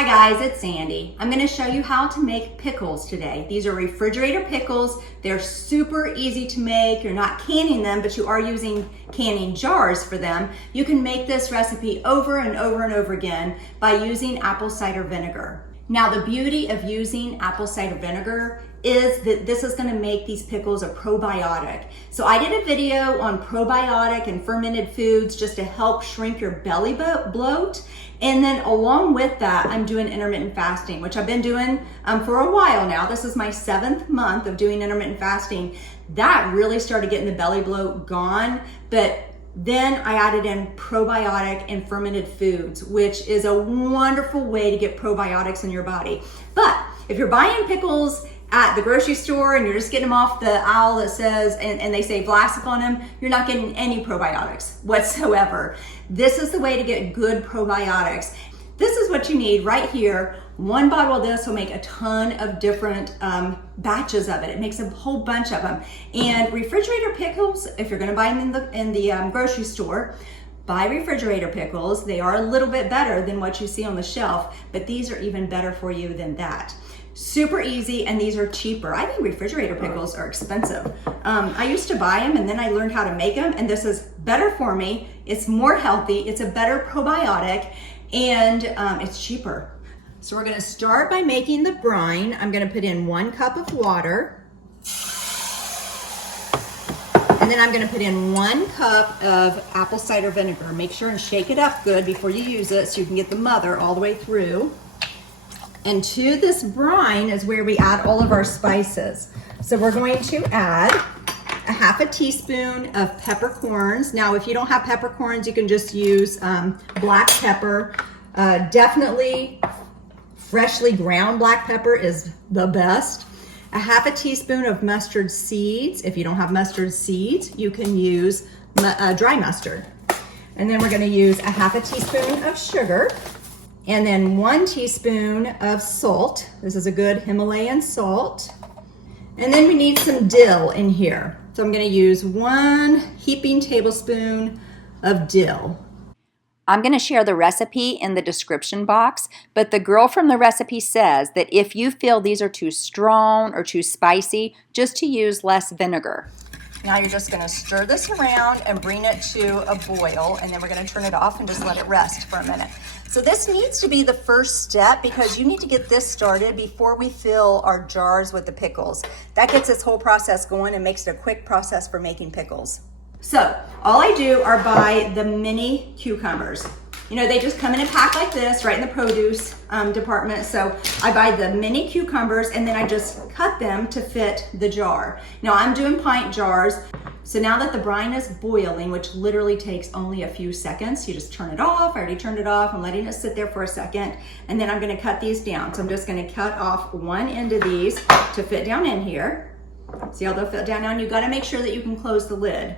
Hi guys, it's Sandy. I'm going to show you how to make pickles today. These are refrigerator pickles. They're super easy to make. You're not canning them, but you are using canning jars for them. You can make this recipe over and over and over again by using apple cider vinegar. Now the beauty of using apple cider vinegar is that this is going to make these pickles a probiotic. So I did a video on probiotic and fermented foods just to help shrink your belly bloat. And then along with that, I'm doing intermittent fasting, which I've been doing for a while now. This is my 7th month of doing intermittent fasting. That really started getting the belly bloat gone, but then I added in probiotic and fermented foods, which is a wonderful way to get probiotics in your body. But if you're buying pickles at the grocery store and you're just getting them off the aisle that says, and they say Vlasic on them, you're not getting any probiotics whatsoever. This is the way to get good probiotics. This is what you need right here. One bottle of this will make a ton of different batches of it. It makes a whole bunch of them. And refrigerator pickles, if you're gonna buy them in the grocery store, buy refrigerator pickles. They are a little bit better than what you see on the shelf, but these are even better for you than that. Super easy, and these are cheaper. I think refrigerator pickles are expensive. I used to buy them and then I learned how to make them, and this is better for me. It's more healthy, it's a better probiotic, and it's cheaper. So we're gonna start by making the brine. I'm gonna put in 1 cup of water. And then I'm gonna put in 1 cup of apple cider vinegar. Make sure and shake it up good before you use it so you can get the mother all the way through. And to this brine is where we add all of our spices. So we're going to add a 1/2 teaspoon of peppercorns. Now, if you don't have peppercorns, you can just use black pepper. Definitely freshly ground black pepper is the best. A 1/2 teaspoon of mustard seeds. If you don't have mustard seeds, you can use dry mustard. And then we're gonna use a 1/2 teaspoon of sugar. And then 1 teaspoon of salt. This is a good Himalayan salt. And then we need some dill in here. So I'm gonna use 1 heaping tablespoon of dill. I'm gonna share the recipe in the description box, but the girl from the recipe says that if you feel these are too strong or too spicy, just to use less vinegar. Now you're just gonna stir this around and bring it to a boil, and then we're gonna turn it off and just let it rest for a minute. So this needs to be the first step because you need to get this started before we fill our jars with the pickles. That gets this whole process going and makes it a quick process for making pickles. So all I do are buy the mini cucumbers. You know, they just come in a pack like this right in the produce department. So I buy the mini cucumbers and then I just cut them to fit the jar. Now I'm doing pint jars. So now that the brine is boiling, which literally takes only a few seconds, you just turn it off. I already turned it off. I'm letting it sit there for a second. And then I'm gonna cut these down. So I'm just gonna cut off one end of these to fit down in here. See how they'll fit down now? And you gotta make sure that you can close the lid.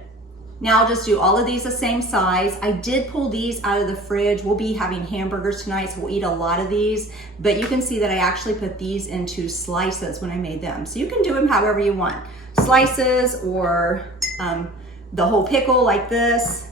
Now I'll just do all of these the same size. I did pull these out of the fridge. We'll be having hamburgers tonight, so we'll eat a lot of these. But you can see that I actually put these into slices when I made them. So you can do them however you want. Slices or the whole pickle like this.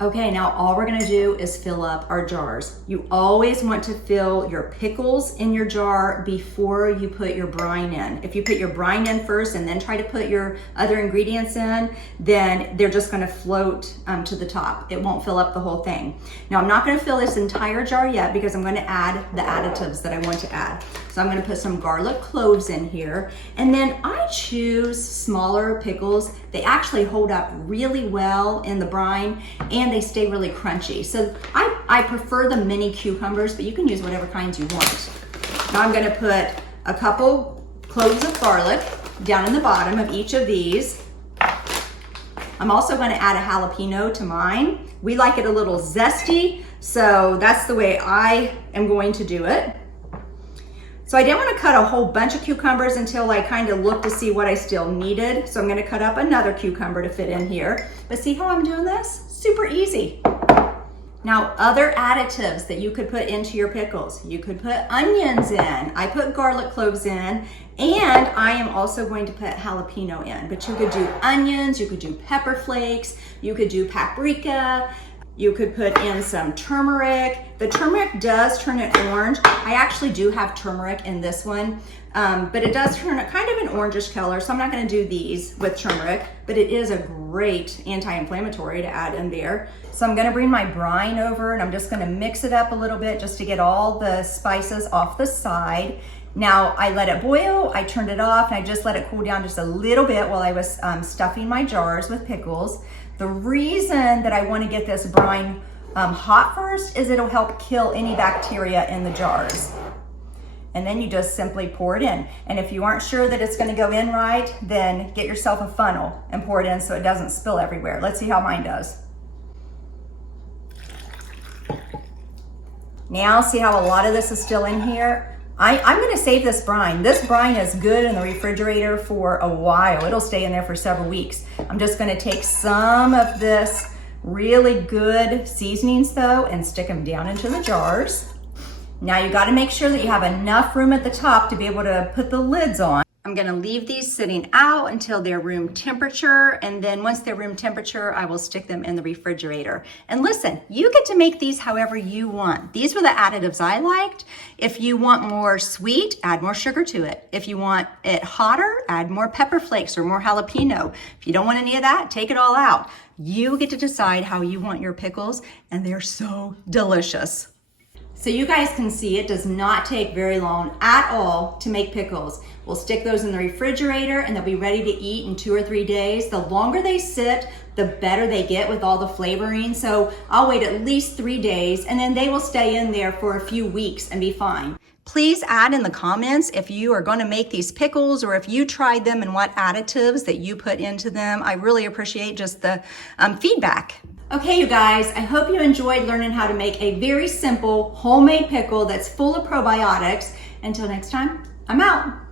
Okay, now all we're gonna do is fill up our jars. You always want to fill your pickles in your jar before you put your brine in. If you put your brine in first and then try to put your other ingredients in, then they're just gonna float to the top. It won't fill up the whole thing. Now I'm not gonna fill this entire jar yet because I'm gonna add the additives that I want to add. So I'm gonna put some garlic cloves in here. And then I choose smaller pickles. They actually hold up really well in the brine and they stay really crunchy. So I prefer the mini cucumbers, but you can use whatever kinds you want. Now I'm gonna put a couple cloves of garlic down in the bottom of each of these. I'm also gonna add a jalapeno to mine. We like it a little zesty, so that's the way I am going to do it. So I didn't want to cut a whole bunch of cucumbers until I kind of looked to see what I still needed. So I'm going to cut up another cucumber to fit in here. But see how I'm doing this? Super easy. Now, other additives that you could put into your pickles. You could put onions in. I put garlic cloves in, and I am also going to put jalapeno in. But you could do onions, you could do pepper flakes, you could do paprika. You could put in some turmeric. The turmeric does turn it orange. I actually do have turmeric in this one, but it does turn it kind of an orangish color, so I'm not gonna do these with turmeric, but it is a great anti-inflammatory to add in there. So I'm gonna bring my brine over and I'm just gonna mix it up a little bit just to get all the spices off the side. Now I let it boil, I turned it off, and I just let it cool down just a little bit while I was stuffing my jars with pickles. The reason that I want to get this brine hot first is it'll help kill any bacteria in the jars. And then you just simply pour it in. And if you aren't sure that it's going to go in right, then get yourself a funnel and pour it in so it doesn't spill everywhere. Let's see how mine does. Now see how a lot of this is still in here? I'm gonna save this brine. This brine is good in the refrigerator for a while. It'll stay in there for several weeks. I'm just gonna take some of this really good seasonings though and stick them down into the jars. Now you gotta make sure that you have enough room at the top to be able to put the lids on. I'm gonna leave these sitting out until they're room temperature, and then once they're room temperature, I will stick them in the refrigerator. And listen, you get to make these however you want. These were the additives I liked. If you want more sweet, add more sugar to it. If you want it hotter, add more pepper flakes or more jalapeno. If you don't want any of that, take it all out. You get to decide how you want your pickles, and they're so delicious. So you guys can see it does not take very long at all to make pickles. We'll stick those in the refrigerator and they'll be ready to eat in 2 or 3 days. The longer they sit, the better they get with all the flavoring. So I'll wait at least 3 days and then they will stay in there for a few weeks and be fine. Please add in the comments if you are going to make these pickles or if you tried them and what additives that you put into them. I really appreciate just the feedback. Okay, you guys, I hope you enjoyed learning how to make a very simple homemade pickle that's full of probiotics. Until next time, I'm out.